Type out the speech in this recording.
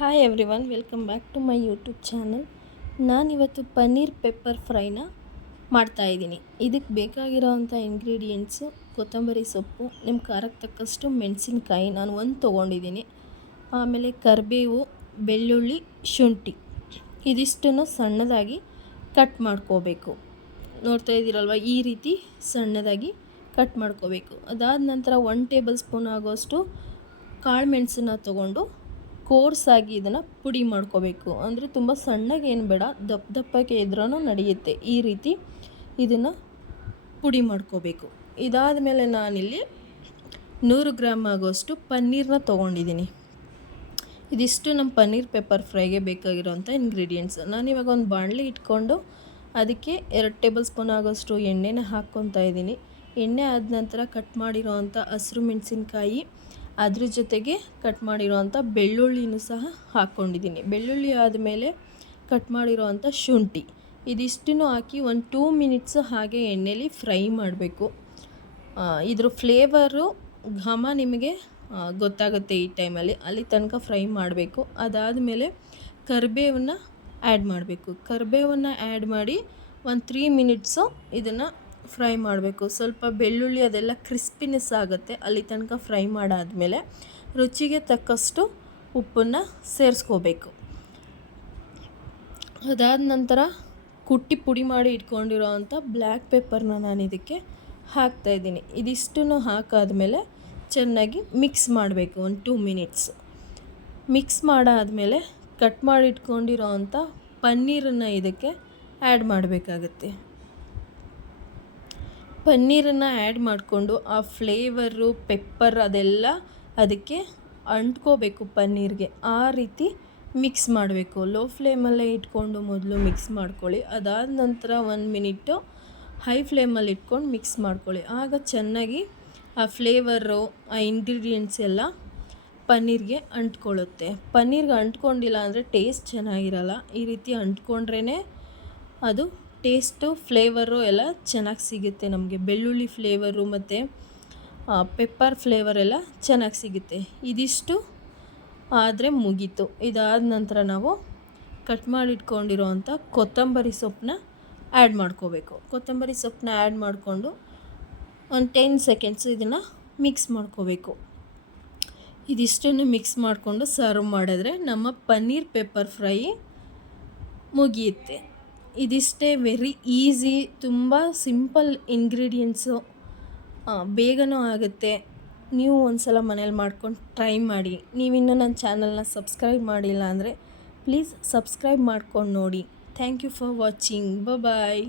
Hi everyone welcome back to my YouTube channel ನಾನಿವತ್ತು paneer pepper ಫ್ರೈನ ಮಾಡ್ತಾಯಿದ್ದೀನಿ ಇದಕ್ಕೆ ಬೇಕಾಗಿರೋವಂಥ ಇಂಗ್ರೀಡಿಯೆಂಟ್ಸು ಕೊತ್ತಂಬರಿ ಸೊಪ್ಪು ನಿಮ್ಮ ಖಾರಕ್ಕೆ ತಕ್ಕಷ್ಟು ಮೆಣಸಿನ್ಕಾಯಿ ನಾನು ಒಂದು ತೊಗೊಂಡಿದ್ದೀನಿ. ಆಮೇಲೆ ಕರಿಬೇವು, ಬೆಳ್ಳುಳ್ಳಿ, ಶುಂಠಿ. ಇದಿಷ್ಟನ್ನು ಸಣ್ಣದಾಗಿ ಕಟ್ ಮಾಡ್ಕೋಬೇಕು. ನೋಡ್ತಾ ಇದ್ದೀರಲ್ವ, ಈ ರೀತಿ ಸಣ್ಣದಾಗಿ ಕಟ್ ಮಾಡ್ಕೋಬೇಕು. ಅದಾದ ನಂತರ ಒನ್ ಟೇಬಲ್ ಸ್ಪೂನ್ ಆಗೋಷ್ಟು ಕಾಳು ಮೆಣಸನ್ನ ತೊಗೊಂಡು ಕೋರ್ಸಾಗಿ ಇದನ್ನು ಪುಡಿ ಮಾಡ್ಕೋಬೇಕು. ಅಂದರೆ ತುಂಬ ಸಣ್ಣಗೆ ಏನು ಬೇಡ, ದಪ್ಪ ದಪ್ಪಕ್ಕೆ ಇದ್ರೂ ನಡೆಯುತ್ತೆ. ಈ ರೀತಿ ಇದನ್ನು ಪುಡಿ ಮಾಡ್ಕೋಬೇಕು. ಇದಾದ ಮೇಲೆ ನಾನಿಲ್ಲಿ ನೂರು ಗ್ರಾಮ್ ಆಗೋಷ್ಟು ಪನ್ನೀರನ್ನ ತೊಗೊಂಡಿದ್ದೀನಿ. ಇದಿಷ್ಟು ನಮ್ಮ ಪನ್ನೀರ್ ಪೆಪ್ಪರ್ ಫ್ರೈಗೆ ಬೇಕಾಗಿರೋಂಥ ಇಂಗ್ರೀಡಿಯೆಂಟ್ಸ್ ನಾನಿವಾಗ ಒಂದು ಬಾಣಲಿ ಇಟ್ಕೊಂಡು ಅದಕ್ಕೆ ಎರಡು ಟೇಬಲ್ ಸ್ಪೂನ್ ಆಗೋಷ್ಟು ಎಣ್ಣೆನ ಹಾಕ್ಕೊತಾ ಇದ್ದೀನಿ. ಎಣ್ಣೆ ಆದ ನಂತರ ಕಟ್ ಮಾಡಿರೋ ಅಂಥ ಹಸಿರು ಮೆಣಸಿನ್ಕಾಯಿ ಅದ್ರ ಜೊತೆಗೆ ಕಟ್ ಮಾಡಿರೋವಂಥ ಬೆಳ್ಳುಳ್ಳಿನೂ ಸಹ ಹಾಕ್ಕೊಂಡಿದ್ದೀನಿ. ಬೆಳ್ಳುಳ್ಳಿ ಆದಮೇಲೆ ಕಟ್ ಮಾಡಿರೋವಂಥ ಶುಂಠಿ. ಇದಿಷ್ಟನ್ನು ಹಾಕಿ ಒಂದು ಟೂ ಮಿನಿಟ್ಸ್ ಹಾಗೆ ಎಣ್ಣೆಲಿ ಫ್ರೈ ಮಾಡಬೇಕು. ಇದ್ರ ಫ್ಲೇವರು ಘಮ ನಿಮಗೆ ಗೊತ್ತಾಗುತ್ತೆ ಈ ಟೈಮಲ್ಲಿ. ಅಲ್ಲಿ ತನಕ ಫ್ರೈ ಮಾಡಬೇಕು. ಅದಾದಮೇಲೆ ಕರಿಬೇವನ್ನ ಆ್ಯಡ್ ಮಾಡಬೇಕು. ಕರಿಬೇವನ್ನು ಆ್ಯಡ್ ಮಾಡಿ ಒಂದು ತ್ರೀ ಮಿನಿಟ್ಸು ಇದನ್ನು ಫ್ರೈ ಮಾಡಬೇಕು. ಸ್ವಲ್ಪ ಬೆಳ್ಳುಳ್ಳಿ, ಅದೆಲ್ಲ ಕ್ರಿಸ್ಪಿನೆಸ್ ಆಗುತ್ತೆ. ಅಲ್ಲಿ ತನಕ ಫ್ರೈ ಮಾಡಾದಮೇಲೆ ರುಚಿಗೆ ತಕ್ಕಷ್ಟು ಉಪ್ಪನ್ನು ಸೇರಿಸ್ಕೋಬೇಕು. ಅದಾದ ನಂತರ ಕುಟ್ಟಿ ಪುಡಿ ಮಾಡಿ ಇಟ್ಕೊಂಡಿರೋ ಅಂಥ ಬ್ಲ್ಯಾಕ್ ಪೇಪರ್ನ ನಾನು ಇದಕ್ಕೆ ಹಾಕ್ತಾಯಿದ್ದೀನಿ ಇದಿಷ್ಟನ್ನು ಹಾಕಾದಮೇಲೆ ಚೆನ್ನಾಗಿ ಮಿಕ್ಸ್ ಮಾಡಬೇಕು, ಒಂದು ಟೂ ಮಿನಿಟ್ಸ್. ಮಿಕ್ಸ್ ಮಾಡಾದಮೇಲೆ ಕಟ್ ಮಾಡಿ ಇಟ್ಕೊಂಡಿರೋ ಅಂಥ ಪನ್ನೀರನ್ನು ಇದಕ್ಕೆ ಆ್ಯಡ್ ಮಾಡಬೇಕಾಗತ್ತೆ. ಪನ್ನೀರನ್ನು ಆ್ಯಡ್ ಮಾಡಿಕೊಂಡು ಆ ಫ್ಲೇವರು ಪೆಪ್ಪರ್ ಅದೆಲ್ಲ ಅದಕ್ಕೆ ಅಂಟ್ಕೋಬೇಕು ಪನ್ನೀರ್ಗೆ. ಆ ರೀತಿ ಮಿಕ್ಸ್ ಮಾಡಬೇಕು. ಲೋ ಫ್ಲೇಮಲ್ಲೇ ಇಟ್ಕೊಂಡು ಮೊದಲು ಮಿಕ್ಸ್ ಮಾಡ್ಕೊಳ್ಳಿ. ಅದಾದ ನಂತರ ಒಂದು ಮಿನಿಟ್ಟು ಹೈ ಫ್ಲೇಮಲ್ಲಿ ಇಟ್ಕೊಂಡು ಮಿಕ್ಸ್ ಮಾಡ್ಕೊಳ್ಳಿ. ಆಗ ಚೆನ್ನಾಗಿ ಆ ಫ್ಲೇವರು ಆ ಇಂಗ್ರೀಡಿಯೆಂಟ್ಸ್ ಎಲ್ಲ ಪನ್ನೀರ್ಗೆ ಅಂಟ್ಕೊಳ್ಳುತ್ತೆ. ಪನ್ನೀರ್ಗೆ ಅಂಟ್ಕೊಂಡಿಲ್ಲ ಅಂದರೆ ಟೇಸ್ಟ್ ಚೆನ್ನಾಗಿರಲ್ಲ. ಈ ರೀತಿ ಅಂಟ್ಕೊಂಡ್ರೇ ಅದು ಟೇಸ್ಟು, ಫ್ಲೇವರು ಎಲ್ಲ ಚೆನ್ನಾಗಿ ಸಿಗುತ್ತೆ ನಮಗೆ. ಬೆಳ್ಳುಳ್ಳಿ ಫ್ಲೇವರು ಮತ್ತು ಪೆಪ್ಪರ್ ಫ್ಲೇವರ್ ಎಲ್ಲ ಚೆನ್ನಾಗಿ ಸಿಗುತ್ತೆ. ಇದಿಷ್ಟು ಆದರೆ ಮುಗೀತು. ಇದಾದ ನಂತರ ನಾವು ಕಟ್ ಮಾಡಿಟ್ಕೊಂಡಿರೋವಂಥ ಕೊತ್ತಂಬರಿ ಸೊಪ್ಪನ್ನ ಆ್ಯಡ್ ಮಾಡ್ಕೋಬೇಕು. ಕೊತ್ತಂಬರಿ ಸೊಪ್ಪನ್ನ ಆ್ಯಡ್ ಮಾಡಿಕೊಂಡು ಒಂದು ಟೆನ್ ಸೆಕೆಂಡ್ಸ್ ಇದನ್ನು ಮಿಕ್ಸ್ ಮಾಡ್ಕೋಬೇಕು. ಇದಿಷ್ಟನ್ನು ಮಿಕ್ಸ್ ಮಾಡಿಕೊಂಡು ಸರ್ವ್ ಮಾಡಿದ್ರೆ ನಮ್ಮ ಪನ್ನೀರ್ ಪೆಪ್ಪರ್ ಫ್ರೈ ಮುಗಿಯುತ್ತೆ. ಇದಿಷ್ಟೇ ವೆರಿ ಈಸಿ ತುಂಬ ಸಿಂಪಲ್ ಇಂಗ್ರೀಡಿಯೆಂಟ್ಸು ಬೇಗನೂ ಆಗುತ್ತೆ. ನೀವು ಒಂದು ಸಲ ಮನೇಲಿ ಮಾಡ್ಕೊಂಡು ಟ್ರೈ ಮಾಡಿ. ನೀವಿನ್ನೂ ನನ್ನ ಚಾನಲ್ನ ಸಬ್ಸ್ಕ್ರೈಬ್ ಮಾಡಿಲ್ಲ ಅಂದರೆ ಪ್ಲೀಸ್ ಸಬ್ಸ್ಕ್ರೈಬ್ ಮಾಡ್ಕೊಂಡು ನೋಡಿ. Thank you for watching bye